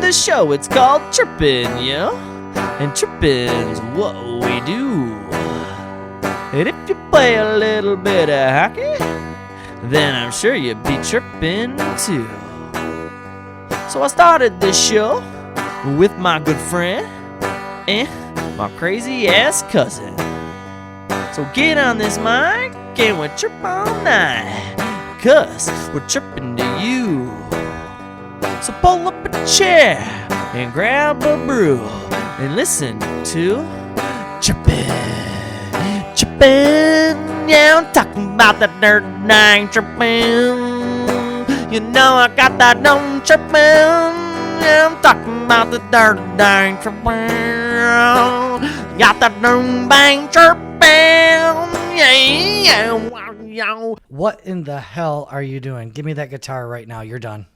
the show. It's called Chirpin', yo. And chirpin's what we do. And if you play a little bit of hockey, then I'm sure you'd be chirpin' too. So I started this show with my good friend and my crazy ass cousin. So get on this mic and we'll chirp all night, 'cause we're chirping to you. So pull up a chair and grab a brew and listen to Chirpin', Chirpin'. Yeah, I'm talking about the dirt dang chirpin'. You know I got that dumb chirpin'. Yeah, I'm talking about the dirt dang chirpin'. Got that dumb bang chirpin'. Yeah. What in the hell are you doing? Give me that guitar right now. You're done.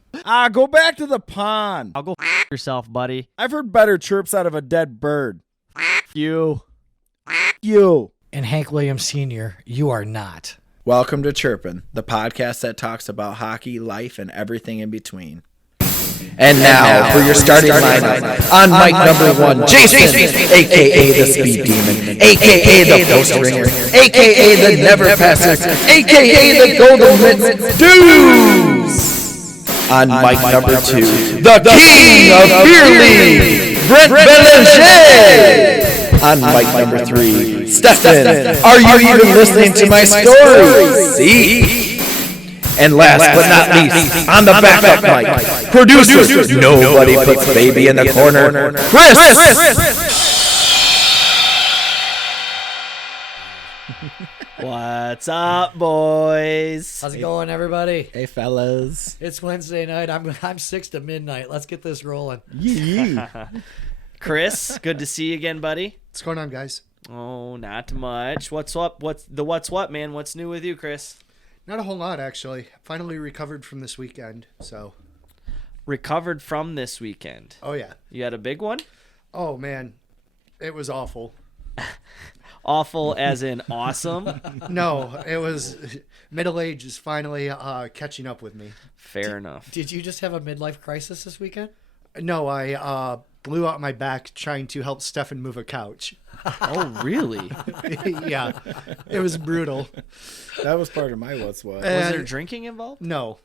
Go back to the pond. I'll go f yourself, buddy. I've heard better chirps out of a dead bird. You. You. And Hank Williams Sr., you are not. Welcome to Chirpin', the podcast that talks about hockey, life, and everything in between. And now for your starting lineup, on mic number one, Jason, a.k.a. the Speed Demon, a.k.a. the Post Ringer, a.k.a. the Never Passer, a.k.a. the Golden Mitts, Dooz. On mic number two, the King of Beer League, Brent Bélanger. On mic number three, Stefan, are you even listening to my story? See? And last but not least, on the backup mic, producer, nobody puts baby in the corner, Chris! What's up, boys? How's it going, everybody? Hey, fellas. It's Wednesday night. I'm 6 to midnight. Let's get this rolling. Yee. Chris, good to see you again, buddy. What's going on, guys? Oh, not much. What's up? What's what, man? What's new with you, Chris? Not a whole lot, actually. Finally recovered from this weekend, so. Recovered from this weekend. Oh, yeah. You had a big one? Oh, man. It was awful. Awful as in awesome? No, it was. Middle age is finally catching up with me. Fair enough. Did you just have a midlife crisis this weekend? No, I blew out my back trying to help Stefan move a couch. Oh, really? Yeah, it was brutal. That was part of my what's what. Was there drinking involved? No.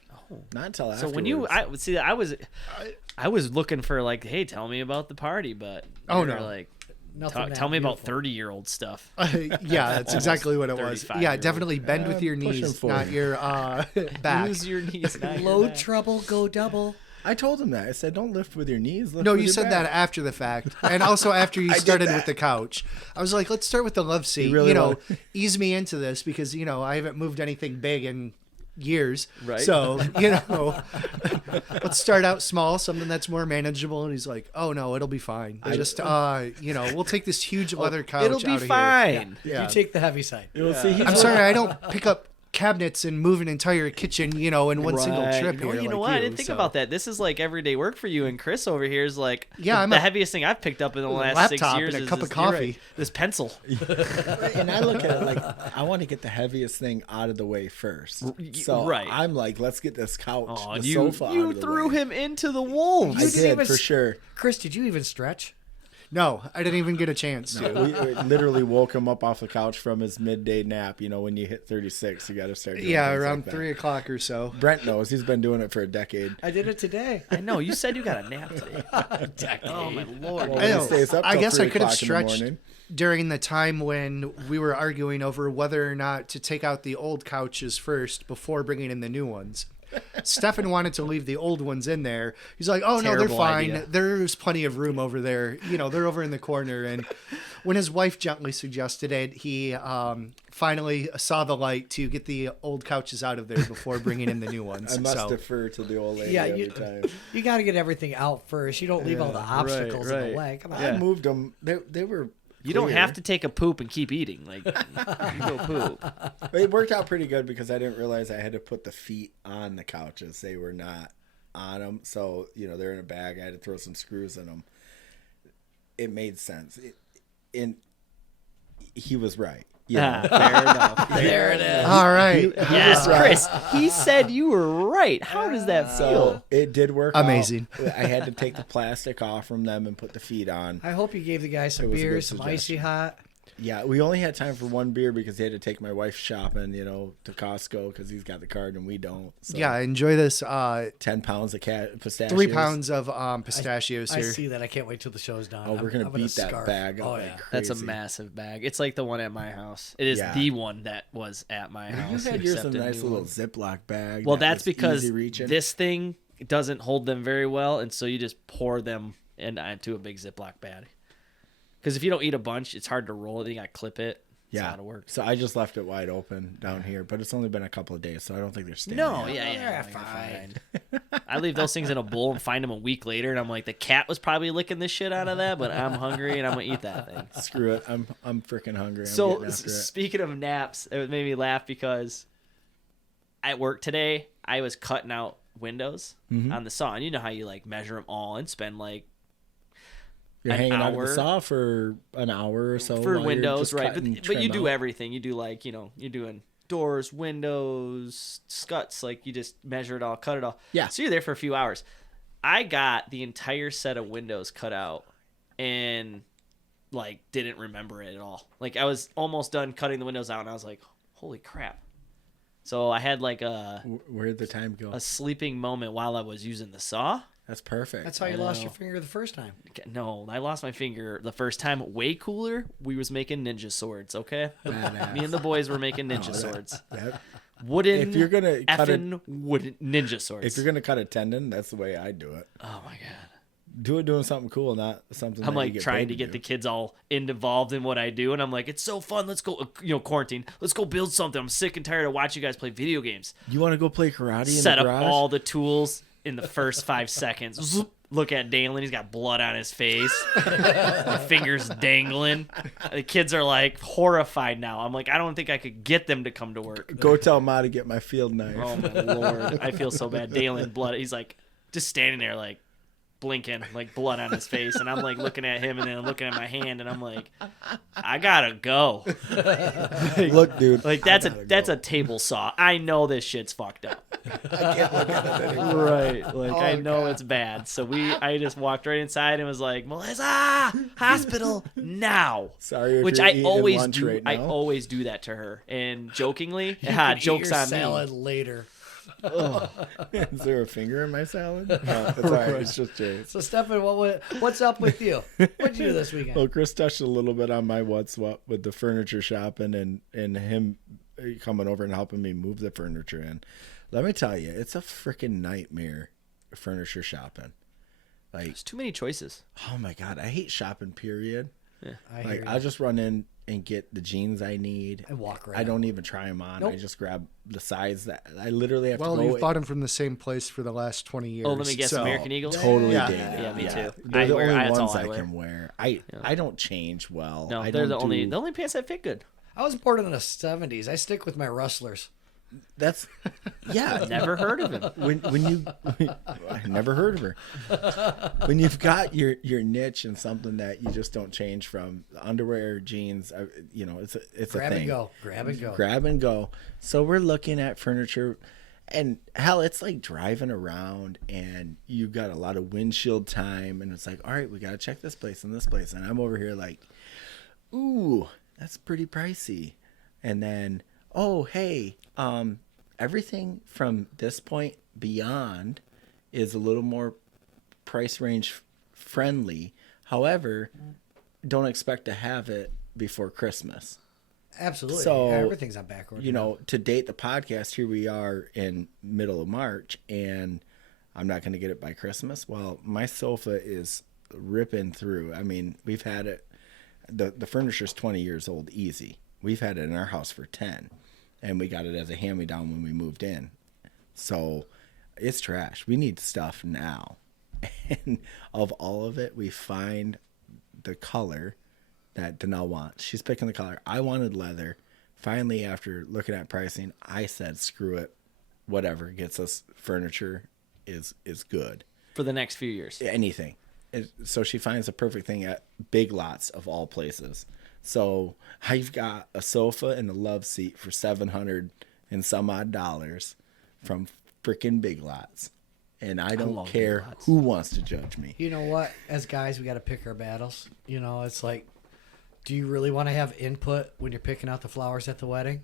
Not until So afterwards. when you, I was looking for like, hey, tell me about the party, but Oh, you were no. like, Nothing. tell me about 30-year-old stuff. Yeah, that's exactly what it was. 35 Yeah, year definitely bend with your pushing knees, forward. not your back. Use your knees. not your Low back. trouble, go double. I told him that. I said, don't lift with your knees. Lift No, with you your said back. that after the fact, and also after you I did started that. with the couch. I was like, let's start with the love seat. really Ease me into this because I haven't moved anything big in years. Right. So let's start out small, something that's more manageable. And he's like, oh no, it'll be fine. We'll take this huge leather couch. It'll be out of fine. Here. Yeah. You take the heavy side. You'll see, he's I'm sorry, I don't pick up cabinets and move an entire kitchen, in one single Right. trip here. You know like what? I you, didn't think so. about that. This is like everyday work for you, and Chris over here is like Yeah, I'm the a heaviest thing I've picked up in the last 6 laptop years and a is cup this, of you're coffee. right, this pencil. And I look at it like I want to get the heaviest thing out of the way first. So right. I'm like, let's get this couch, Oh, the you sofa out you of the threw way. him into the wolves. I You didn't did even for sure. Chris, did you even stretch? No, I didn't even get a chance to. We literally woke him up off the couch from his midday nap. When you hit 36, you got to start doing Yeah, things around like that. 3 o'clock or so. Brent knows. He's been doing it for a decade. I did it today. I know. You said you got a nap today. Oh my lord. Well, I he know. stays up I till guess 3 I could have o'clock in the stretched morning. during the time when we were arguing over whether or not to take out the old couches first before bringing in the new ones. Stefan wanted to leave the old ones in there. He's like, oh, no, they're Terrible fine. idea. There's plenty of room over there. They're over in the corner. And when his wife gently suggested it, he finally saw the light to get the old couches out of there before bringing in the new ones. I must So, defer to the old lady Yeah, every you- time. You got to get everything out first. You don't leave all the obstacles in right. the way. Come on. I moved them. They were. You don't clear. have to take a poop and keep eating. Like you go poop. But it worked out pretty good because I didn't realize I had to put the feet on the couches. They were not on them. So, they're in a bag. I had to throw some screws in them. It made sense. And he was right. Yeah. Fair enough. There it is. All right. Yes, Chris. He said you were right. How does that feel? So it did work out. Amazing. I had to take the plastic off from them and put the feet on. I hope you gave the guy some It was a good beers, some icy suggestion. hot. Yeah, we only had time for one beer because he had to take my wife shopping, to Costco because he's got the card and we don't. So Yeah, enjoy this. 10 pounds of pistachios. 3 pounds of pistachios I here. see that. I can't wait till the show's done. Oh, we're going to I'm beat that scarf. bag up Oh, like yeah. crazy. That's a massive bag. It's like the one at my house. It is Yeah. the one that was at my You house. had yours in except a a nice new little one. Ziploc bag. Well, that that's was because easy reaching. this thing doesn't hold them very well, and so you just pour them into a big Ziploc bag. Because if you don't eat a bunch, it's hard to roll it. You got to clip it. It's a lot of work. So I just left it wide open down here, but it's only been a couple of days, so I don't think they're staying. No, yet. yeah, They're fine. I leave those things in a bowl and find them a week later, and I'm like, the cat was probably licking this shit out of that, but I'm hungry and I'm gonna eat that thing. Screw it. I'm freaking hungry. I'm So getting after it. speaking of naps, it made me laugh because at work today I was cutting out windows Mm-hmm. on the saw, and you know how you like measure them all and spend like You're an hanging out hour at the saw for an hour or so for while you're windows, just right? cutting But you trim do out. everything. You do like you're doing doors, windows, scuts. Like you just measure it all, cut it all. Yeah. So you're there for a few hours. I got the entire set of windows cut out and like didn't remember it at all. Like I was almost done cutting the windows out and I was like, holy crap. So I had like Where'd the time go? a sleeping moment while I was using the saw. That's perfect. That's how you lost your finger the first time. No, I lost my finger the first time. Way cooler. We was making ninja swords, okay? Badass. Me and the boys were making ninja that- swords. That- Wooden If you're gonna cut effing wooden ninja swords. if you're gonna cut a tendon, that's the way I do it. Oh my god. Do it doing something cool, not something. I'm that you like get trying paid to get do. the kids all involved in what I do, and I'm like, it's so fun. Let's go, quarantine. Let's go build something. I'm sick and tired of watching you guys play video games. You want to go play karate in Set the up garage? all the tools in the first 5 seconds. Zoop. Look at Dalen. He's got blood on his face. My fingers dangling. The kids are like horrified now. I'm like, I don't think I could get them to come to work. Go tell Ma to get my field knife. Oh my lord. I feel so bad. Dalen, blood. He's like just standing there like blinking, like blood on his face. And I'm like looking at him and then I'm looking at my hand and I'm like, I gotta go. Look, dude. Like that's a table saw. I know this shit's fucked up. I can't look at it anymore. Right. Like I know it's bad. So I just walked right inside and was like, Melissa, hospital now. Sorry if Which you're I eating always lunch do. right I now. always do that to her. And jokingly, You can eat jokes your on salad me. later. Is there a finger in my salad? No, that's all right. It's just Jay's. So, Stefan, what's up with you? What'd you do this weekend? Well, Chris touched a little bit on my what's what with the furniture shopping and him coming over and helping me move the furniture in. Let me tell you, it's a freaking nightmare furniture shopping. Like, There's too many choices. oh my God, I hate shopping, period. I hear Like, you. I'll just run in and get the jeans I need. And walk right I don't out. even try them on. Nope. I just grab the size that I literally have Well, to go. you've bought them from the same place for the last 20 years. Oh, let me guess, so- American Eagle? Totally Yeah. dated. Yeah, me too. They're I the wear- only that's all ones I I wear. can wear. I don't change well. No, I they're don't the only pants that fit good. I was born in the 70s. I stick with my rustlers. That's yeah. Never heard of him. I never heard of her. When you've got your niche and something that you just don't change from, underwear, jeans, it's Grab a thing. and go. Grab and go. Grab and go. So we're looking at furniture, and hell, it's like driving around, and you've got a lot of windshield time, and it's like, all right, we got to check this place and this place, and I'm over here like, ooh, that's pretty pricey, and then, oh, hey, everything from this point beyond is a little more price range friendly. However, don't expect to have it before Christmas. Absolutely. So, everything's on back order. To date the podcast, here we are in middle of March, and I'm not going to get it by Christmas. Well, my sofa is ripping through. I mean, we've had it. The furniture's 20 years old, easy. We've had it in our house for 10. And we got it as a hand-me-down when we moved in. So it's trash. We need stuff now. And of all of it, we find the color that Danelle wants. She's picking the color. I wanted leather. Finally, after looking at pricing, I said, screw it. Whatever gets us furniture is good. For the next few years. Anything. So she finds the perfect thing at Big Lots of all places. So I've got a sofa and a love seat for $700 and some odd from freaking Big Lots. And I don't care who wants to judge me. You know what? As guys, we got to pick our battles. You know, it's like, do you really want to have input when you're picking out the flowers at the wedding?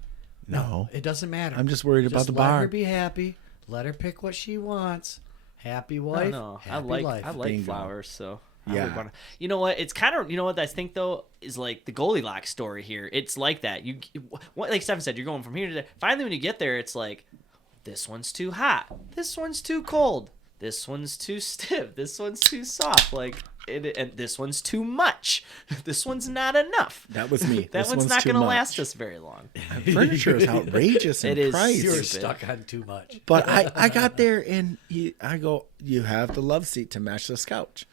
No. It doesn't matter. I'm just worried about the Let bar. her be happy. Let her pick what she wants. Happy wife. No, I happy like life. I like Bingo. flowers, so Yeah. I would wanna, you know what? It's kind of, you know what I think though is like the Goldilocks story here. It's like that. What like Stephen said, you're going from here to there. Finally, when you get there, it's like this one's too hot. This one's too cold. This one's too stiff. This one's too soft. Like, and this one's too much. This one's not enough. That was me. That This one's one's not too going to much. last us very long. Furniture is outrageous in It is price. You were stupid. stuck on too much. But I got there and I go, you have the love seat to match this couch.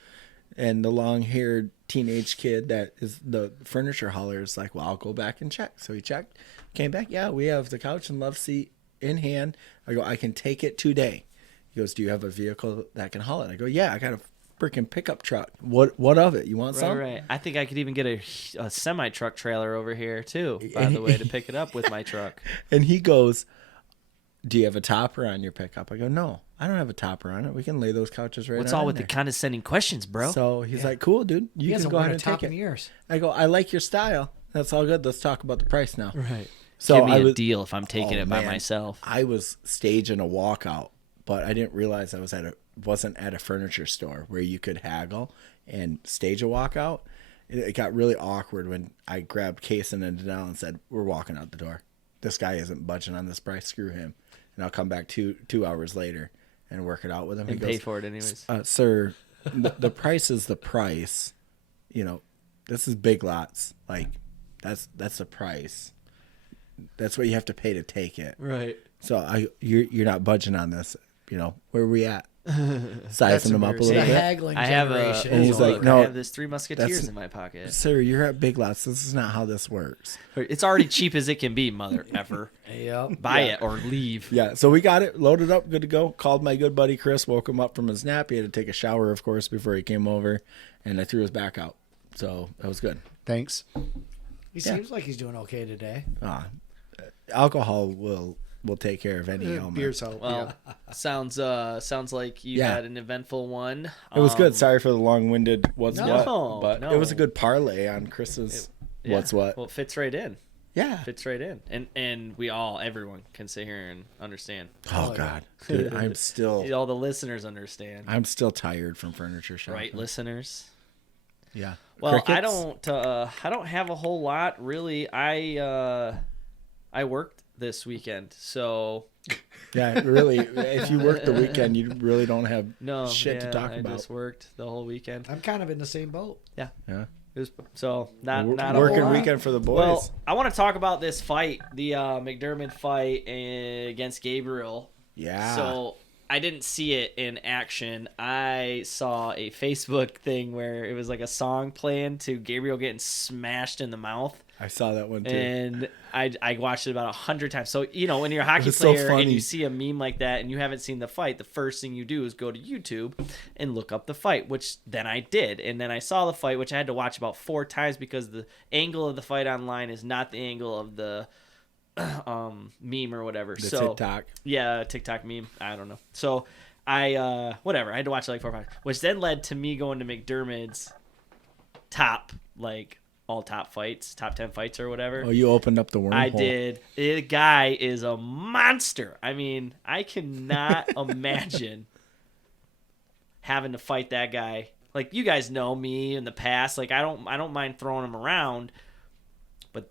And the long-haired teenage kid that is the furniture hauler is like, well, I'll go back and check. So he checked, came back. Yeah, we have the couch and love seat in hand. I go, I can take it today. He goes, do you have a vehicle that can haul it? I go, yeah, I got a freaking pickup truck. What of it? You want some? Right. I think I could even get a semi-truck trailer over here, too, by the way, to pick it up with my truck. And he goes, do you have a topper on your pickup? I go, no, I don't have a topper on it. We can lay those couches right What's on all with there. the condescending questions, bro? So he's like, cool, dude. You He can hasn't go worn ahead a and top take in it. years. I go, I like your style. That's all good. Let's talk about the price now. Right. So Give me I a was, deal if I'm taking it by man. myself. I was staging a walkout, but I didn't realize I wasn't at a furniture store where you could haggle and stage a walkout. It got really awkward when I grabbed Kason and Danelle and said, we're walking out the door. This guy isn't budging on this price. Screw him. And I'll come back two hours later and work it out with him. And pay for it anyways. Sir, the price is the price. You know, this is Big Lots. Like, that's the price. That's what you have to pay to take it. Right. So you're not budging on this. You know, where are we at? Sizing them up a The little bit. haggling I have generation. And he's like, look, no, I have this Three Musketeers that's- in my pocket. Sir, you're at Big Lots. This is not how this works. It's already cheap as it can be, mother effer. Yep. Buy it or leave. Yeah, so we got it loaded up, good to go. Called my good buddy Chris, woke him up from his nap. He had to take a shower, of course, before he came over, and I threw his back out. So that was good. Thanks. He seems like he's doing okay today. Alcohol will take care of any ailment. Beer's help. Well, sounds like you Yeah. had an eventful one. It was good. Sorry for the long-winded what's No, what, but no. it was a good parlay on Chris's Yeah. what's what. Well, it fits right in. Yeah. Fits right in. And everyone can sit here and understand. Oh God, dude, I'm still All the listeners understand. tired from furniture shopping. Right, listeners? Yeah. Well, I Crickets? don't have a whole lot really. I worked this weekend, so Yeah, really. If you work the weekend, you really don't have no shit to talk I about. just worked the whole weekend. I'm kind of in the same boat. Yeah, Yeah. it was so not a Working whole lot. weekend for the boys. Well, I want to talk about this fight, the McDermott fight against Gabriel. yeah. So I didn't see it in action. I saw a Facebook thing where it was like a song playing to Gabriel getting smashed in the mouth. I saw that one too. And I watched it about 100 times. So, you know, when you're a hockey was so player and funny. you see a meme like that and you haven't seen the fight, the first thing you do is go to YouTube and look up the fight, which then I did. And then I saw the fight, which I had to watch about 4 times because the angle of the fight online is not the angle of the meme or whatever. the so TikTok. yeah, TikTok meme. I don't know. So I whatever. I had to watch it like 4 or 5, which then led to me going to McDermott's top all top fights, top 10 fights or whatever. Oh, you opened up the wormhole. I did. The guy is a monster. I mean, I cannot imagine having to fight that guy. Like, you guys know me in the past. Like, I don't mind throwing him around, but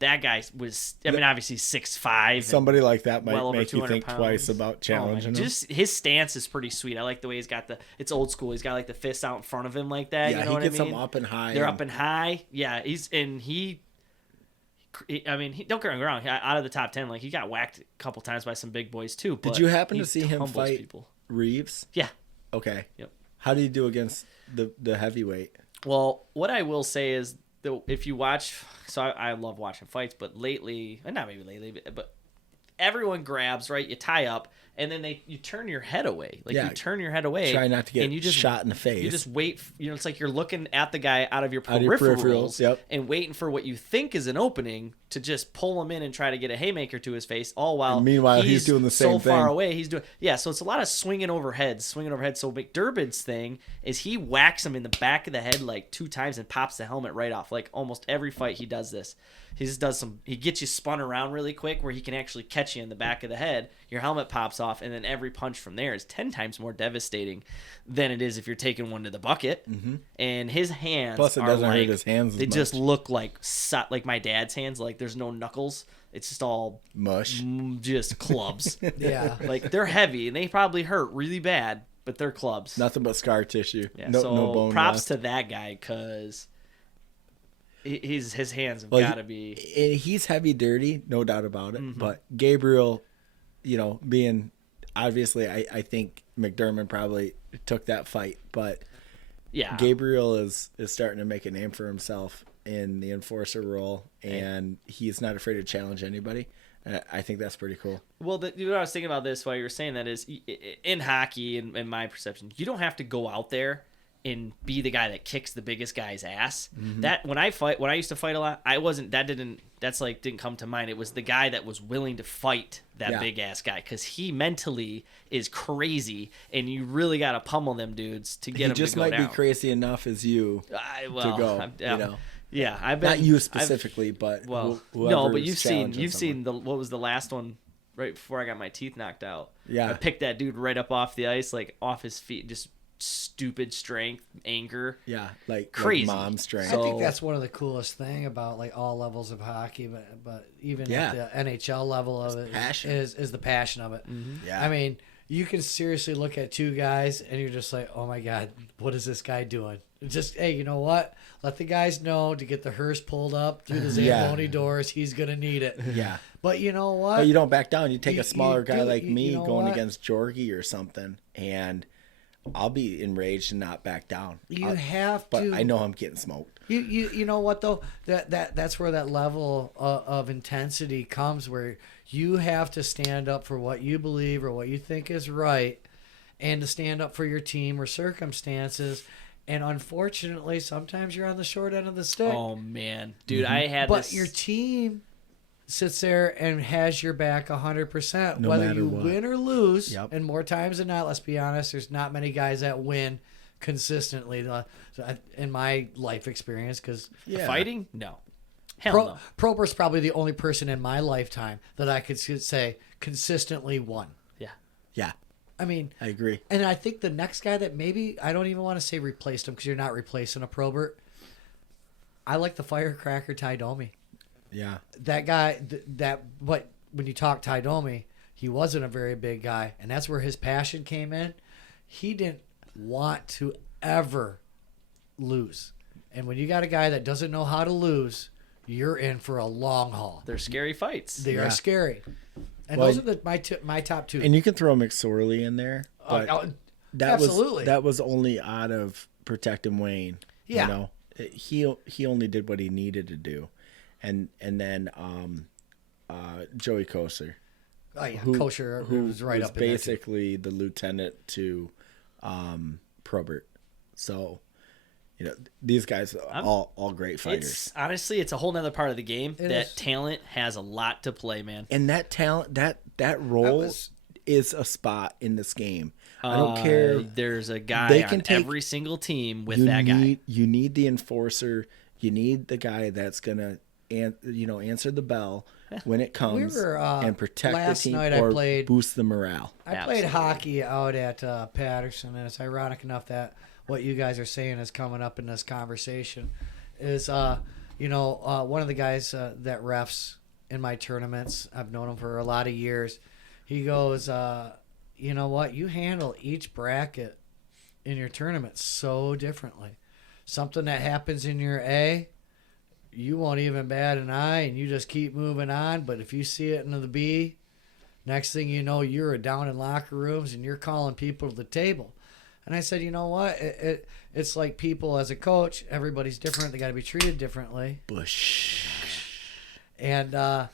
that guy was. I mean, obviously 6'5". Somebody like that might well over make you 200 think pounds. twice about challenging him. Just his stance is pretty sweet. I like the way he's got it's old school. He's got like the fists out in front of him like that. Yeah, you know he what gets I mean? them up and high. They're and- up and high. Yeah, I mean, don't get me wrong. Out of the top 10, like, he got whacked a couple times by some big boys too. But Did you happen to he see him humbles fight people. Reeves? Yeah. Okay. Yep. How did he do against the heavyweight? Well, what I will say is, if you watch, so I love watching fights, but lately, and not maybe lately, but everyone grabs, right? You tie up, and then you turn your head away. Like, you turn your head away. Try not to get and you just, shot in the face. You just wait. It's like you're looking at the guy out of your Out of your peripherals, yep. and waiting for what you think is an opening to just pull him in and try to get a haymaker to his face, all while And meanwhile, he's doing the same so thing. far away. So it's a lot of swinging overhead. So McDermott's thing is he whacks him in the back of the head like 2 times and pops the helmet right off. Like almost every fight he does this. He gets you spun around really quick where he can actually catch you in the back of the head. Your helmet pops off, and then every punch from there is 10 times more devastating than it is if you're taking one to the bucket. Mm-hmm. And his hands Plus, it doesn't hurt his hands as They just much. look like my dad's hands. Like there's no knuckles. It's just all mush. Just clubs. Yeah. Like they're heavy, and they probably hurt really bad, but they're clubs. Nothing but scar tissue. Yeah, No, so no bone props left. to that guy, because his hands have got to be. He's heavy dirty, no doubt about it. Mm-hmm. But Gabriel, being obviously, I think McDermott probably took that fight, but Yeah. Gabriel is starting to make a name for himself in the enforcer role, and he's not afraid to challenge anybody. I think that's pretty cool. Well, what I was thinking about this while you were saying that is, in hockey, in my perception, you don't have to go out there and be the guy that kicks the biggest guy's ass. Mm-hmm. That when I used to fight a lot, didn't come to mind. It was the guy that was willing to fight that big ass guy, because he mentally is crazy, and you really got to pummel them dudes to get him to go down. He just might be crazy enough as you to go. Yeah, I've been not you specifically, but no, but you've seen what was the last one right before I got my teeth knocked out. Yeah, I picked that dude right up off the ice, like off his feet, just stupid strength, anger. Yeah, like crazy mom strength. I think that's one of the coolest thing about like all levels of hockey, but even at the NHL level of it is the passion of it. Mm-hmm. Yeah, I mean, you can seriously look at 2 guys and you're just like, oh my God, what is this guy doing? Just, hey, you know what? Let the guys know to get the hearse pulled up through the Zamboni doors. He's going to need it. Yeah. But you know what? But you don't back down. You take a smaller guy like me going what? against Jorgie or something, and I'll be enraged and not back down. You have to. But I know I'm getting smoked. You know what though? That's where that level of intensity comes, where you have to stand up for what you believe or what you think is right, and to stand up for your team or circumstances. And unfortunately, sometimes you're on the short end of the stick. Oh man, dude, But your team sits there and has your back 100%, No whether matter you what. win or lose. Yep. And more times than not, let's be honest, there's not many guys that win consistently in my life experience. Because fighting, no, hell no. Prober's probably the only person in my lifetime that I could say consistently won. Yeah, I mean, I agree. and I think the next guy that maybe, I don't even want to say replaced him, because you're not replacing a Probert. I like the firecracker Ty Domi. Yeah. That guy, when you talk Ty Domi, he wasn't a very big guy, and that's where his passion came in. He didn't want to ever lose. And when you got a guy that doesn't know how to lose, you're in for a long haul. They're scary fights. They are scary. And those are my top 2. And you can throw McSorley in there, but absolutely. that was only out of protecting Wayne. Yeah. You know, he only did what he needed to do, and then Joey Kosar. Oh yeah, Kosher, who was right up in there, too. basically the lieutenant to Probert. So, these guys are all great fighters. Honestly, it's a whole nother part of the game that talent has a lot to play, man. And that talent, that role is a spot in this game. I don't care. There's a guy on every single team with that guy. You need the enforcer. You need the guy that's gonna, answer the bell when it comes and protect the team or boost the morale. I played hockey out at Patterson, and it's ironic enough that what you guys are saying is coming up in this conversation. Is one of the guys that refs in my tournaments. I've known him for a lot of years. He goes, you know what? You handle each bracket in your tournament so differently. Something that happens in your A, you won't even bat an eye, and you just keep moving on. But if you see it in the B, next thing you know, you're down in locker rooms and you're calling people to the table. And I said, you know what? It's like people as a coach. Everybody's different. They got to be treated differently. Bush. And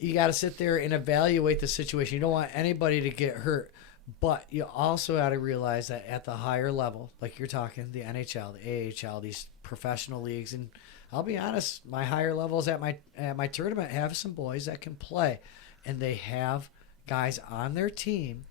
you got to sit there and evaluate the situation. You don't want anybody to get hurt, but you also got to realize that at the higher level, like you're talking, the NHL, the AHL, these professional leagues, and I'll be honest, my higher levels at my tournament have some boys that can play, and they have guys on their team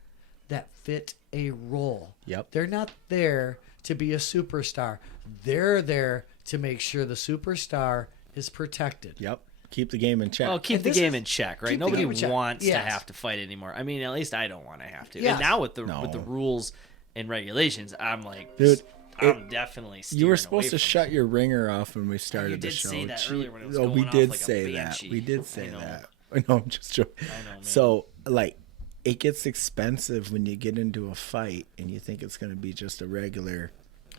that fit a role. Yep. They're not there to be a superstar. They're there to make sure the superstar is protected. Yep. Keep the game in check. Well, keep And the this game is- in check, right? keep the Nobody game in check. wants to Yes. have to fight anymore. I mean, at least I don't want to have to. Yes. And now with the No. rules and regulations, I'm like, Dude, I'm definitely steering you were away supposed to from shut your ringer off when we started You the did show. say that earlier when it was Oh, going we off did like a say that. banshee. We did say I know. that. I know. I'm just joking. I know, man. So, like, it gets expensive when you get into a fight and you think it's going to be just a regular,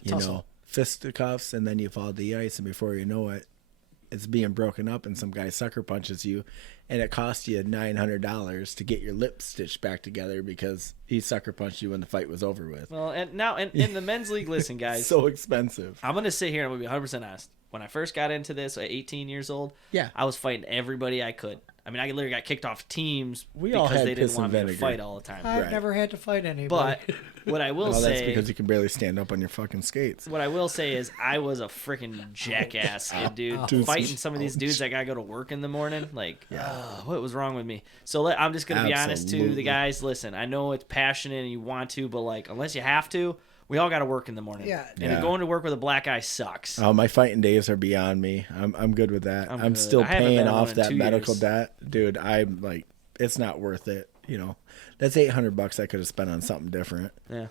you Tussle. know, fisticuffs, and then you fall to the ice, and before you know it, it's being broken up, and some guy sucker punches you, and it costs you $900 to get your lips stitched back together because he sucker punched you when the fight was over with. Well, and now in the men's league, listen, guys, So expensive. I'm going to sit here and I'm going to be 100% honest. When I first got into this at 18 years old, Yeah. I was fighting everybody I could. I mean, I literally got kicked off teams We because all had they didn't piss want and me to vinegar. fight all the time. I've Right. never had to fight anybody. But what I will Well, that's say, because you can barely stand up on your fucking skates. what I will say is, I was a freaking jackass, dude. Dude, Fighting some of these dudes that gotta go to work in the morning, like, what was wrong with me? So I'm just gonna be honest to the Absolutely. guys. Listen, I know it's passionate and you want to, but like, unless you have to, we all gotta work in the morning. Yeah. And Yeah. going to work with a black eye sucks. Oh, my fighting days are beyond me. I'm good with that. I'm I'm good. still I haven't paying been on off in that 2 medical years. debt, dude. I'm like, it's not worth it. You know, that's $800 I could have spent on something different. Yeah.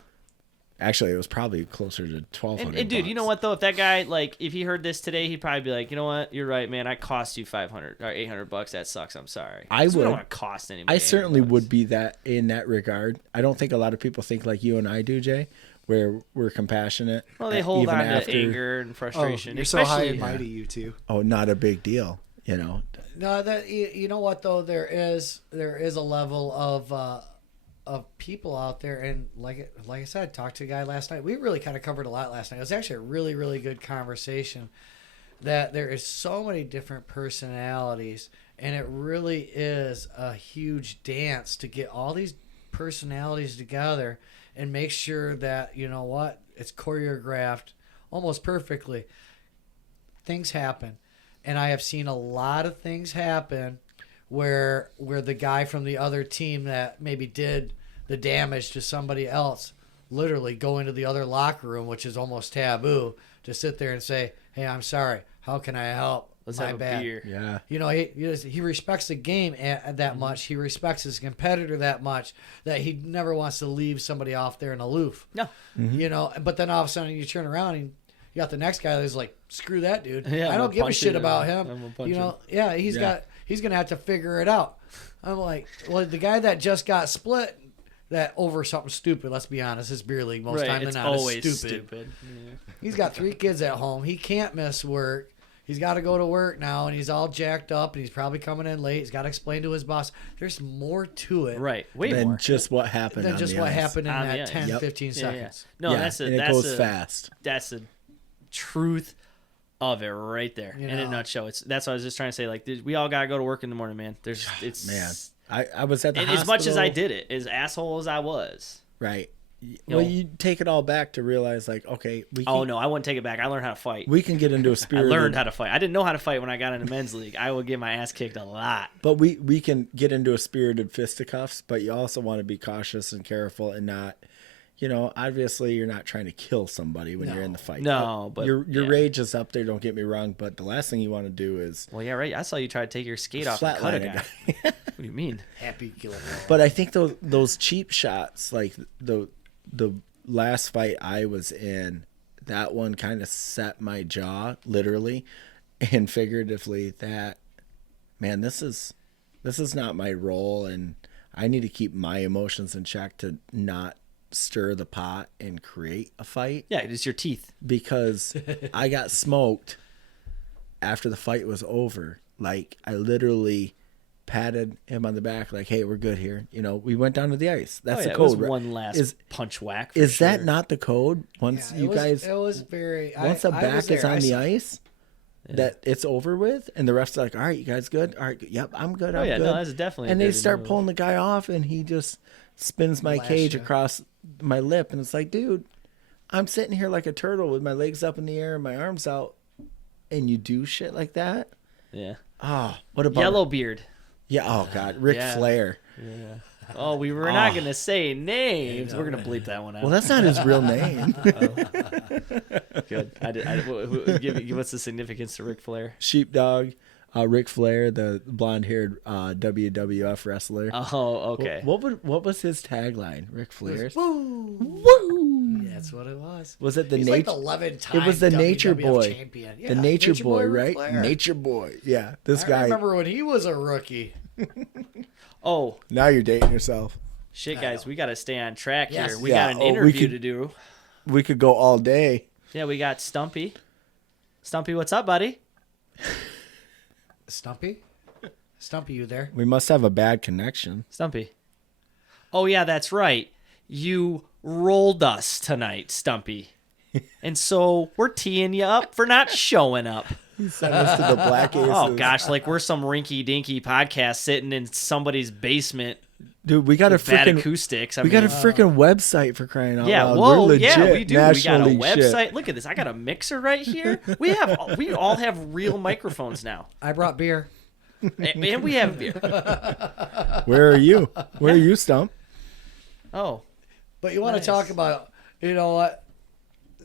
Actually, it was probably closer to $1,200. And dude, you know what though? If that guy, like, if he heard this today, he'd probably be like, you know what? You're right, man. I cost you $500 or $800. That sucks. I'm sorry. I 'Cause we don't would. want to cost anybody. I certainly $800. would be that in that regard. I don't think a lot of people think like you and I do, Jay, where we're compassionate. Well, they hold even on after, to anger and Oh, frustration. you're so high especially- and mighty, you two. Oh, not a big deal. You know, No, that you know what though, there is a level of people out there, and like I said, talked to a guy last night. We really kind of covered a lot last night. It was actually a really really good conversation. That there is so many different personalities, and it really is a huge dance to get all these personalities together and make sure that you know what it's choreographed almost perfectly. Things happen. And I have seen a lot of things happen where the guy from the other team that maybe did the damage to somebody else literally go into the other locker room, which is almost taboo, to sit there and say, "Hey, I'm sorry. How can I help? Let's My have a bad." beer. yeah. You know, he respects the game that much. He respects his competitor that much that he never wants to leave somebody off there and aloof. No. You know, but then all of a sudden you turn around and you got the next guy that's like, "Screw that dude. Yeah, I I'm don't gonna give a punch shit you. about I'm him." gonna punch You know, him. yeah, he's gonna have to figure it out. I'm like, well, the guy that just got split that over something stupid. Let's be honest, his beer league most Right. time than It's not always is stupid. stupid. Yeah. He's got 3 kids at home. He can't miss work. He's got to go to work now, and he's all jacked up, and he's probably coming in late. He's got to explain to his boss. There's more to it Right. Way Than more. just what happened. than on just the what ice. happened in On the that ice. 10, Yep. 15 Yeah, yeah. seconds. No, Yeah, that's and it that's goes a, fast. That's the truth of it right there You in a know. nutshell. That's what I was just trying to say. Like, we all gotta go to work in the morning, man. It's Man, I was at the And hospital. as much as I did it, as asshole as I was. Right. know- Well, you take it all back to realize, like, okay, we can, Oh no, I wouldn't take it back. I learned how to fight. we can get into a I spirit. learned how to fight. I didn't know how to fight when I got into men's league. I would get my ass kicked a lot. But we can get into a spirited fisticuffs, but you also want to be cautious and careful and not, you know, obviously you're not trying to kill somebody when you're in the fight. No, but your yeah. rage is up there, don't get me wrong, but the last thing you want to do is Well, yeah, right. I saw you try to take your skate off and cut a flatline guy. a guy. What do you mean? Happy Gilmore. But I think those cheap shots, like the last fight I was in, that one kind of set my jaw literally and figuratively that, man, this is not my role, and I need to keep my emotions in check to not stir the pot and create a fight, Yeah, it's your teeth. because I got smoked after the fight was over. Like, I literally patted him on the back like, hey, we're good here. You know, we went down to the ice. That's Oh, the yeah, code. it was right? one last Is punch whack. For is that sure. not the code? Once Yeah, you guys, it was very. once the I was back is there. on I the saw- ice, that it's over with, and the refs are like, all right, you guys good? All right, yep, I'm good. Oh I'm yeah, good. no, that's definitely. And a they good start move. pulling the guy off, and he just spins my Blast cage you. across my lip, and it's like, dude, I'm sitting here like a turtle with my legs up in the air and my arms out, and you do shit like that? Yeah. Oh, what about Yellowbeard. Yeah. Oh God, Ric Yeah. Flair. Yeah. Oh, we were not gonna say names. We're gonna bleep that one out. Well, that's not his real name. Good. Give what's the significance to Ric Flair? Sheepdog. Ric Flair, the blonde-haired WWF wrestler. Oh, okay. What was his tagline? Ric Flair's. Woo! Woo! That's what it was. Was it the He's like nature? 11-time It was the Nature WWF Boy. champion. The Yeah, Nature Boy, Ric right? Flair. Nature Boy. Yeah, this I guy. remember when he was a rookie. Oh, Now you're dating yourself. shit, guys. We got to stay on track Yes. here. We Yeah, got an we interview could- to do. We could go all day. Yeah, we got Stumpy. Stumpy, what's up, buddy? Stumpy? Stumpy, you there? We must have a bad connection. Stumpy. Oh, yeah, that's right. You rolled us tonight, Stumpy. And so we're teeing you up for not showing up. Send us to the Black Aces. Oh, gosh, like we're some rinky-dinky podcast sitting in somebody's basement Dude, we got a with bad freaking acoustics. we got a freaking website for crying out Yeah, loud. whoa, We're legit yeah, we do. We got a National League website. shit. Look at this. I got a mixer right here. We all have real microphones now. I brought beer. And we have beer. Where are you? Where are you, Stump? Oh, But you want Nice. to talk about, you know what?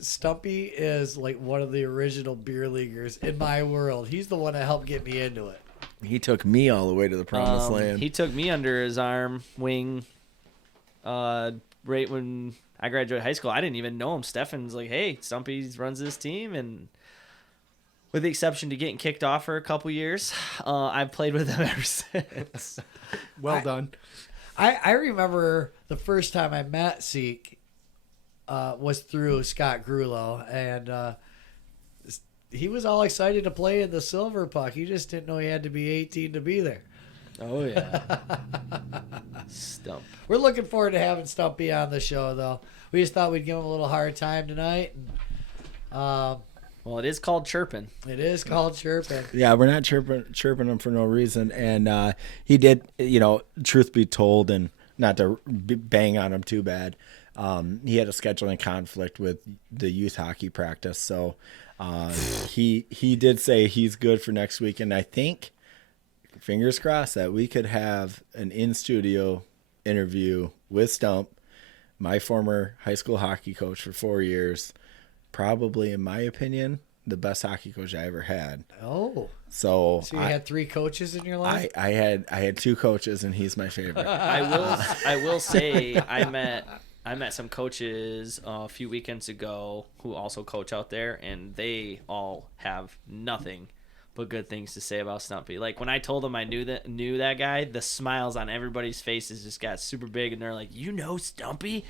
Stumpy is like one of the original beer leaguers in my world. He's the one that helped get me into it. He took me all the way to the promised land. he took me under his wing, right when I graduated high school. I didn't even know him. Stefan's like, hey, Stumpy runs this team, and with the exception to getting kicked off for a couple years, I've played with him ever since. Well done. I remember the first time I met Seek was through Scott Grulo, and he was all excited to play in the Silver Puck. He just didn't know he had to be 18 to be there. Oh, yeah. Stump. We're looking forward to having Stumpy on the show, though. We just thought we'd give him a little hard time tonight. And, Well, it is called chirping. it is called chirping. Yeah, we're not chirping him for no reason. And he did, truth be told, and not to bang on him too bad, he had a scheduling conflict with the youth hockey practice. So he did say he's good for next week. And I think, fingers crossed, that we could have an in-studio interview with Stump, my former high school hockey coach for 4 years. Probably, in my opinion, the best hockey coach I ever had. Oh. So So you had 3 coaches in your life? I had 2 coaches, and he's my favorite. I will say I met some coaches a few weekends ago who also coach out there, and they all have nothing but good things to say about Stumpy. Like when I told them I knew that guy, the smiles on everybody's faces just got super big, and they're like, "You know Stumpy?"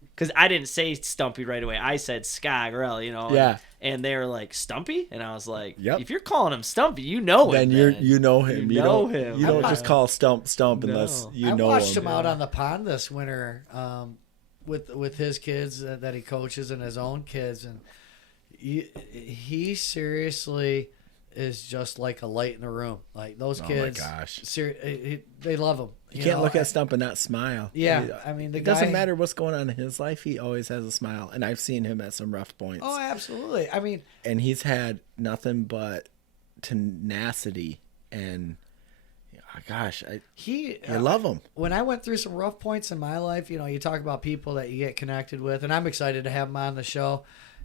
Because I didn't say Stumpy right away. I said Skagrel, Yeah. And they were like, Stumpy? And I was like, Yep. if you're calling him Stumpy, you know Then him. you know him. You know him. You don't I'm just not- call Stump unless No. you I know watched him. him out on the pond this winter with his kids that he coaches and his own kids, and he seriously is just like a light in the room. Like those Oh my kids, gosh. they love him. You can't look at Stump and not smile. Yeah, I mean, the it doesn't guy- matter what's going on in his life. He always has a smile, and I've seen him at some rough points. Oh, absolutely. I mean, And he's had nothing but tenacity, and gosh, I love him. when I went through some rough points in my life, you talk about people that you get connected with, and I'm excited to have him on the show.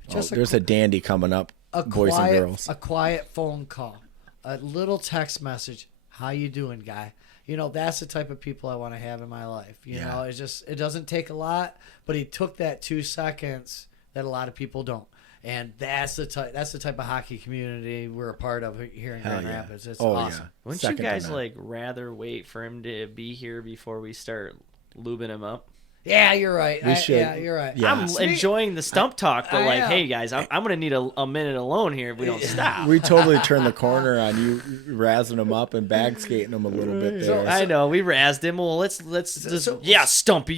Just There's a dandy coming up, boys and girls. A quiet phone call, a little text message. How you doing, guy? That's the type of people I want to have in my life. Yeah. It doesn't take a lot, but he took that 2 seconds that a lot of people don't. And that's the type of hockey community we're a part of here in Grand Hell yeah. Rapids. It's Oh, awesome. yeah. Wouldn't Second you to guys none. rather wait for him to be here before we start lubing him up? Yeah, you're right. We should. Yeah, you're right. Yeah. I'm enjoying the stump talk, but I am. hey guys, I'm gonna need a minute alone here if we don't stop. We totally turned the corner on you, razzing him up and bag skating him a little bit there. I know we razzed him. Well, let's just So- yeah, Stumpy,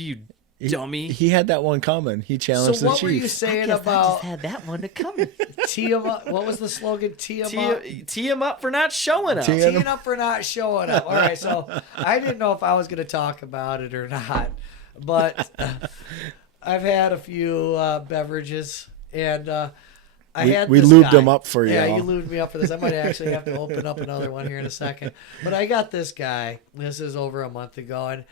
you dummy. He had that one coming. He challenged So the what were you Chiefs. saying I about just had that one to come. tee 'em up? What was the slogan? Tee 'em up. Tee him up for not showing up. Teeing up for not showing up. All right, so I didn't know if I was going to talk about it or not, but I've had a few beverages, and We lubed them up for you. Yeah, all. you lubed me up for this. I might actually have to open up another one here in a second. But I got this guy. This is over a month ago, and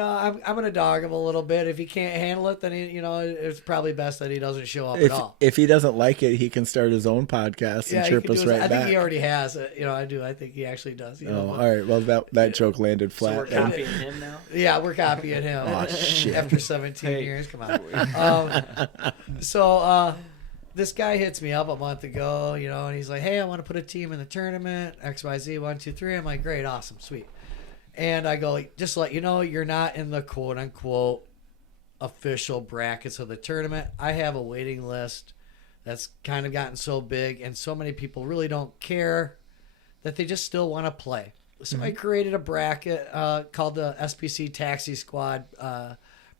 I'm going to dog him a little bit. If he can't handle it, then it's probably best that he doesn't show up at all. If he doesn't like it, he can start his own podcast and he chirp can do us his- right I back. think he already has. I do. I think he actually does. Oh, all right. Well, that joke landed So flat. we're then. copying him now. Yeah, we're copying him. Oh, shit. After 17 years, come on. So this guy hits me up a month ago, and he's like, "Hey, I want to put a team in the tournament. XYZ 1, 2, 3." I'm like, "Great, awesome, sweet." And I go, "Just to let you know, you're not in the quote unquote official brackets of the tournament. I have a waiting list that's kind of gotten so big, and so many people really don't care that they just still want to play." So I created a bracket called the SPC Taxi Squad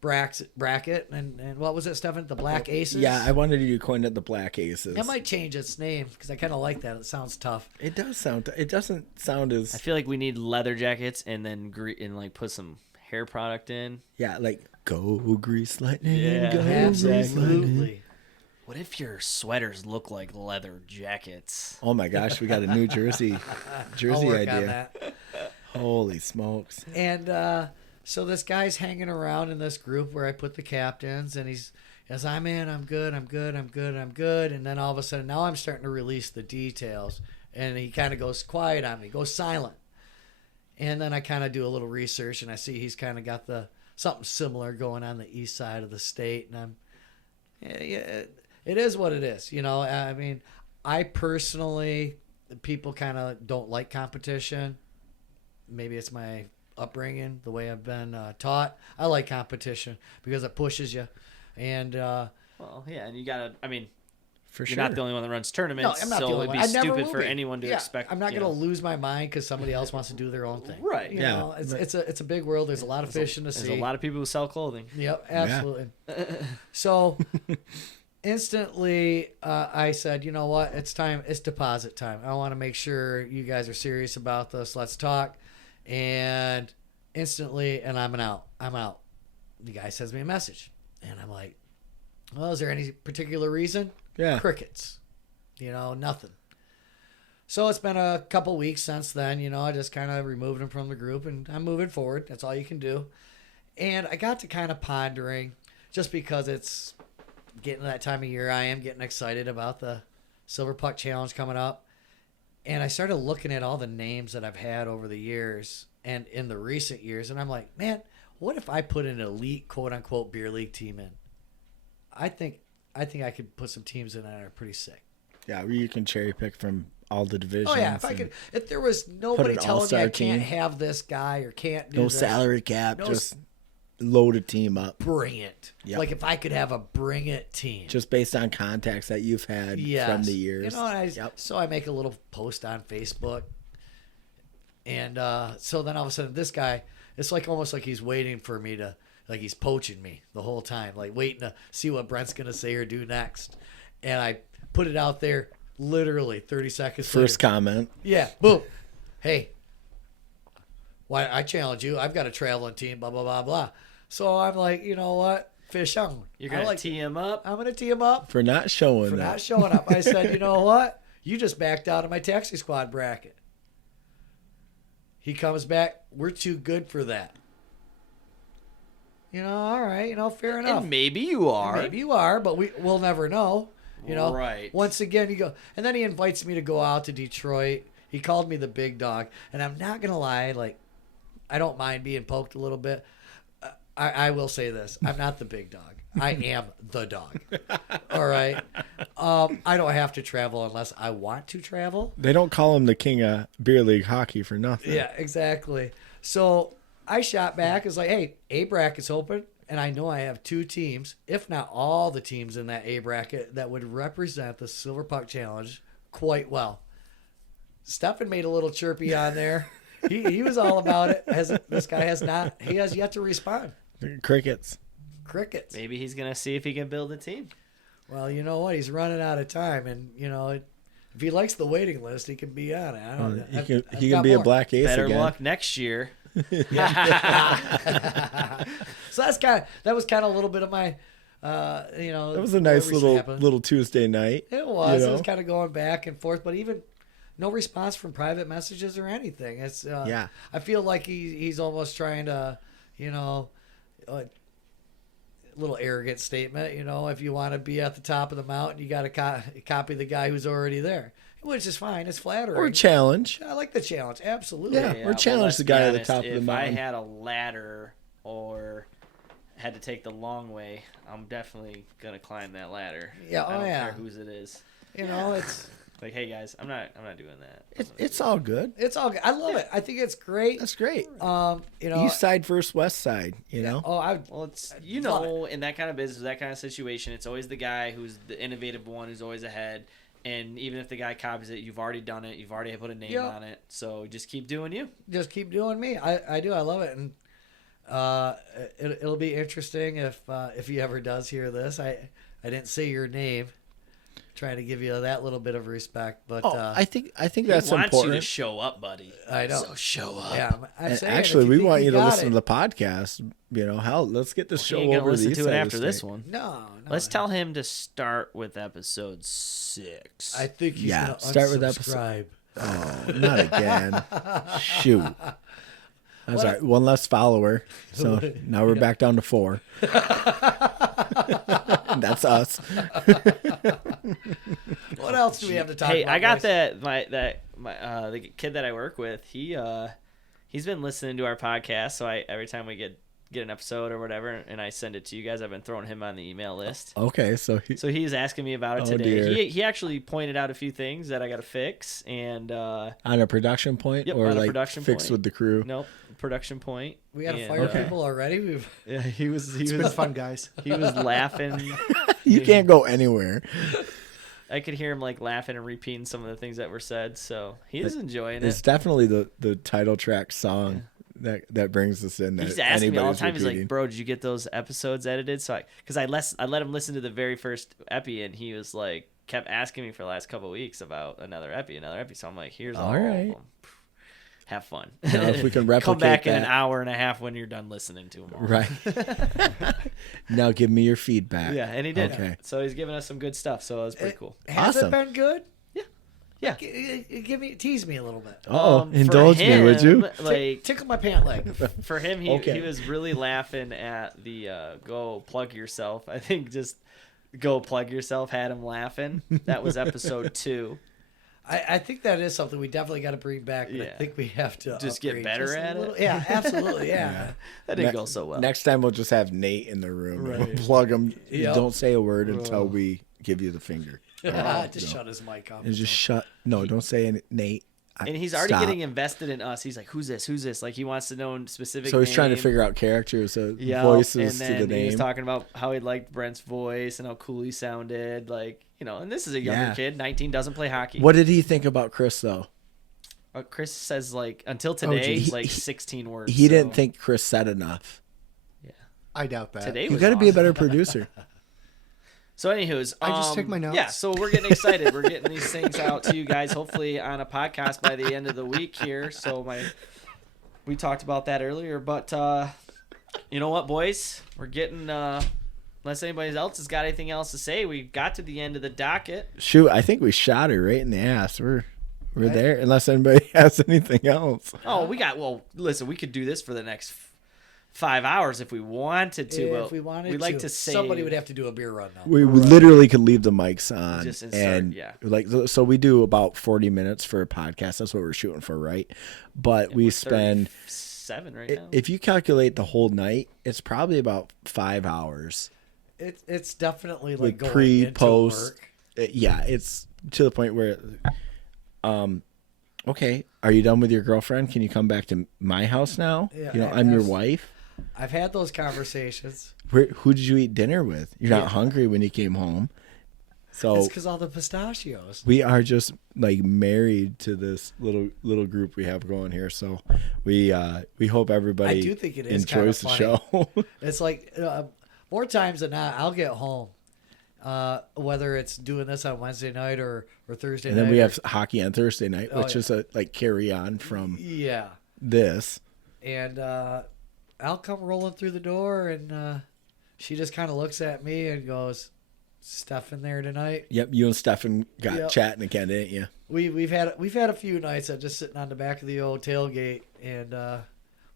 bracket, and what was it, Stefan? The Black Aces? Yeah, I wanted you to coin it the Black Aces. I might change its name because I kind of like that. It sounds tough. It does sound. It doesn't sound I as. feel like we need leather jackets and then like put some hair product in. Yeah, like go grease lightning. Yeah, go grease lightning. Absolutely. What if your sweaters look like leather jackets? Oh my gosh, we got a new Jersey I'll work idea. on that. Holy smokes! And so this guy's hanging around in this group where I put the captains, and he's, as I'm in, I'm good. And then all of a sudden, now I'm starting to release the details, and he kind of goes quiet on me, goes silent. And then I kind of do a little research, and I see he's kind of got something similar going on the east side of the state, and it is what it is. I mean, I personally, people kind of don't like competition. Maybe it's my upbringing, the way I've been taught. I like competition because it pushes you. And Well, yeah, and you gotta. I mean, For you're sure. not the only one that runs tournaments, I'm not the so only it'd be one. I never stupid will for be. anyone to Yeah, expect. I'm not you going to know. lose my mind because somebody else wants to do their own thing. Right. You Yeah. know, it's a big world. There's a lot of fish in the There's sea. a lot of people who sell clothing. Yep, absolutely. So instantly, I said, you know what? It's time. It's deposit time. I want to make sure you guys are serious about this. Let's talk. And instantly, and I'm out. The guy sends me a message, and I'm like, well, is there any particular reason? Yeah. Crickets. Nothing. So it's been a couple weeks since then. I just kind of removed him from the group, and I'm moving forward. That's all you can do. And I got to kind of pondering, just because it's getting to that time of year, I am getting excited about the Silver Puck Challenge coming up. And I started looking at all the names that I've had over the years and in the recent years, and I'm like, man, what if I put an elite quote-unquote beer league team in? I think I could put some teams in that are pretty sick. Yeah, where you can cherry pick from all the divisions. Oh yeah, if there was nobody an telling me all-star I can't team. have this guy or can't do no this, salary cap, No just load a team up. bring it. Yep. Like if I could have a bring it team. Just based on contacts that you've had from the years. And so I make a little post on Facebook, and so then all of a sudden this guy, it's like almost like he's waiting for me to, like he's poaching me the whole time, like waiting to see what Brent's gonna say or do next. And I put it out there literally 30 seconds First later. comment. Yeah, boom. Hey, why I challenge you? I've got a traveling team. Blah blah blah blah. So I'm like, you know what? Fish on. You're gonna tee him up. I'm gonna tee him up For not showing for that. not showing up. I said, you know what? You just backed out of my taxi squad bracket. He comes back. We're too good for that. All right. Fair enough. And maybe you are. Maybe you are, but we'll never know. Right. Once again, you go, and then he invites me to go out to Detroit. He called me the big dog, and I'm not gonna lie, like, I don't mind being poked a little bit. I will say this: I'm not the big dog. I am the dog. All right. I don't have to travel unless I want to travel. They don't call him the king of beer league hockey for nothing. Yeah, exactly. So I shot back. It's like, hey, A bracket's open, and I know I have two teams, if not all the teams in that A bracket, that would represent the Silver Puck Challenge quite well. Stefan made a little chirpy on there. He was all about it. This guy has not. He has yet to respond. Crickets. crickets. Maybe he's gonna see if he can build a team. Well, you know what? He's running out of time, and if he likes the waiting list, he can be on it. I don't know. He can be a black ace Better again. luck next year. So that was kind of a little bit of my, That was a nice little Tuesday night. It was. you It was know? kind of going back and forth, but even no response from private messages or anything. It's Yeah. I feel like he's almost trying to, a little arrogant statement. If you want to be at the top of the mountain, you got to copy the guy who's already there, which is fine. It's flattering. Or challenge. I like the challenge. Absolutely. Yeah. Or challenge let's the be guy at the honest, top of the mountain. If I had a ladder or had to take the long way, I'm definitely gonna climb that ladder. Yeah, I oh, don't yeah. care whose it is. It's Like, hey guys, I'm not doing that. It's all good. it's all good. I love it. I think it's great. That's great. East East side versus west side, you know? Oh, Well, it's love in that kind of business, that kind of situation, it's always the guy who's the innovative one who's always ahead. And even if the guy copies it, you've already done it. You've already put a name Yep. on it. So just keep doing you. just keep doing me. I do. I love it, and it'll be interesting if he ever does hear this. I didn't say your name, trying to give you that little bit of respect, but I think He that's wants important. you to show up, buddy. I know. So show up. Yeah, I'm And saying, actually, if we think want you to got listen it- to the podcast. Hell, let's get this He show ain't gonna over listen the to east it side of after the this state. one. No. Let's tell him to start with episode 6. I think he's Yeah, gonna start with episode- unsubscribe. Oh, not again. Shoot. That's all right. One less follower. So now we're back down to 4. That's us. What else do we have to talk Hey, about? I got boys? the kid that I work with. He's been listening to our podcast. So every time we get an episode or whatever, and I send it to you guys, I've been throwing him on the email list. Okay, so So he's asking me about it Oh, today. dear. He actually pointed out a few things that I got to fix, and on a production point, Yep, or on a like production fixed point. with the crew. nope, production point. We got to And, fire Okay. people already. Yeah, he was It's been fun, guys. he was laughing. You can't go anywhere. I could hear him like laughing and repeating some of the things that were said. So he is enjoying It's it. definitely the title track song that brings us in. That He's asking me all the anybody's time. He's repeating. like, "Bro, did you get those episodes edited?" So I let him listen to the very first epi, and he was like, kept asking me for the last couple of weeks about another epi. So I'm like, "Here's all All of right. them. Have fun. Now, if we can Come replicate back in an that- hour and a half when you're done listening to them all." Right. Now give me your feedback. Yeah, and he did. Okay. So he's giving us some good stuff. So it was pretty cool. Has Awesome. it been good? Yeah. Tease me a little bit. Oh, For indulge me, would you? him, Like Tickle my pant leg. for him, Okay. he was really laughing at the go plug yourself. I think just go plug yourself had him laughing. That was episode 2. I think that is something we definitely got to bring back. But I Yeah. think we have to Just get upgrade better just a at it? little. Yeah, absolutely. Yeah. That didn't go so well. Next time we'll just have Nate in the room. Right. We'll plug him. Yep. Don't say a word until we give you the finger. Just shut his mic off. And just shut. No, don't say any, Nate. And he's already Stop. getting invested in us. He's like, "Who's this? Who's this?" Like he wants to know specific. So he's trying to name. figure out characters, Yeah, voices and to then the he was name. talking about how he liked Brent's voice and how cool he sounded. Like, and this is a younger Yeah. kid, 19, doesn't play hockey. What did he think about Chris though? Chris says like until today, geez. like 16 words. He so- didn't think Chris said enough. I doubt that. today You was got to be a awesome. better producer. So, anywho's, I just take my notes. Yeah, so we're getting excited. We're getting these things out to you guys, hopefully on a podcast by the end of the week here. So we talked about that earlier, but you know what, boys? We're getting unless anybody else has got anything else to say, we got to the end of the docket. Shoot, I think we shot her right in the ass. We're there, unless anybody has anything else. Oh, listen, we could do this for the next 5 hours if we wanted to. If but we wanted we'd like to say somebody would have to do a beer run now. We literally could leave the mics on Just insert, and yeah. like so we do about 40 minutes for a podcast. That's what we're shooting for, right? But we We're spend 37 right now. if you calculate the whole night, it's probably about 5 hours. It's definitely like With going pre, into post. work. Yeah, it's to the point where okay, are you done with your girlfriend? Can you come back to my house now? Yeah, I'm your I've- wife. I've had those conversations. Who did you eat dinner with? You're not Yeah. hungry when you came home. So It's because all the pistachios. we are just like married to this little group we have going here. So we hope everybody I do think it is kinda enjoys the show. It's like more times than not, I'll get home. Whether it's doing this on Wednesday night or Thursday And night. then we or- have hockey on Thursday night, Oh, which yeah. is a like carry on from Yeah. this. And I'll come rolling through the door, and she just kind of looks at me and goes, "Stuff in there tonight." Yep, you and Stefan got Yep. chatting again, didn't you? We've had a few nights of just sitting on the back of the old tailgate, and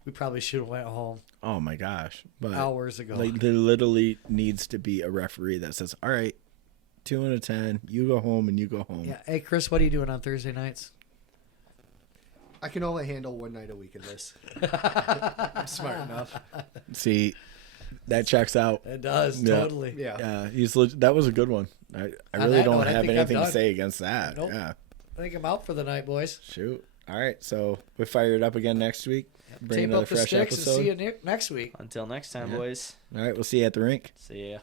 we probably should have went home Oh my gosh! But hours ago. like, there literally needs to be a referee that says, "All right, 2 out of 10, you go home and you go home." Yeah. Hey, Chris, what are you doing on Thursday nights? I can only handle one night a week of this. I'm smart enough. See, that checks out. It does Yeah. totally. Yeah. Yeah, that was a good one. I On really that don't note, I have think I'm anything to done. say against that. Nope. Yeah, I think I'm out for the night, boys. shoot. All right, so we fire it up again next week. Bring Tape another up the fresh sticks episode. and see you next week. Until next time, Yeah. boys. All right, we'll see you at the rink. See ya.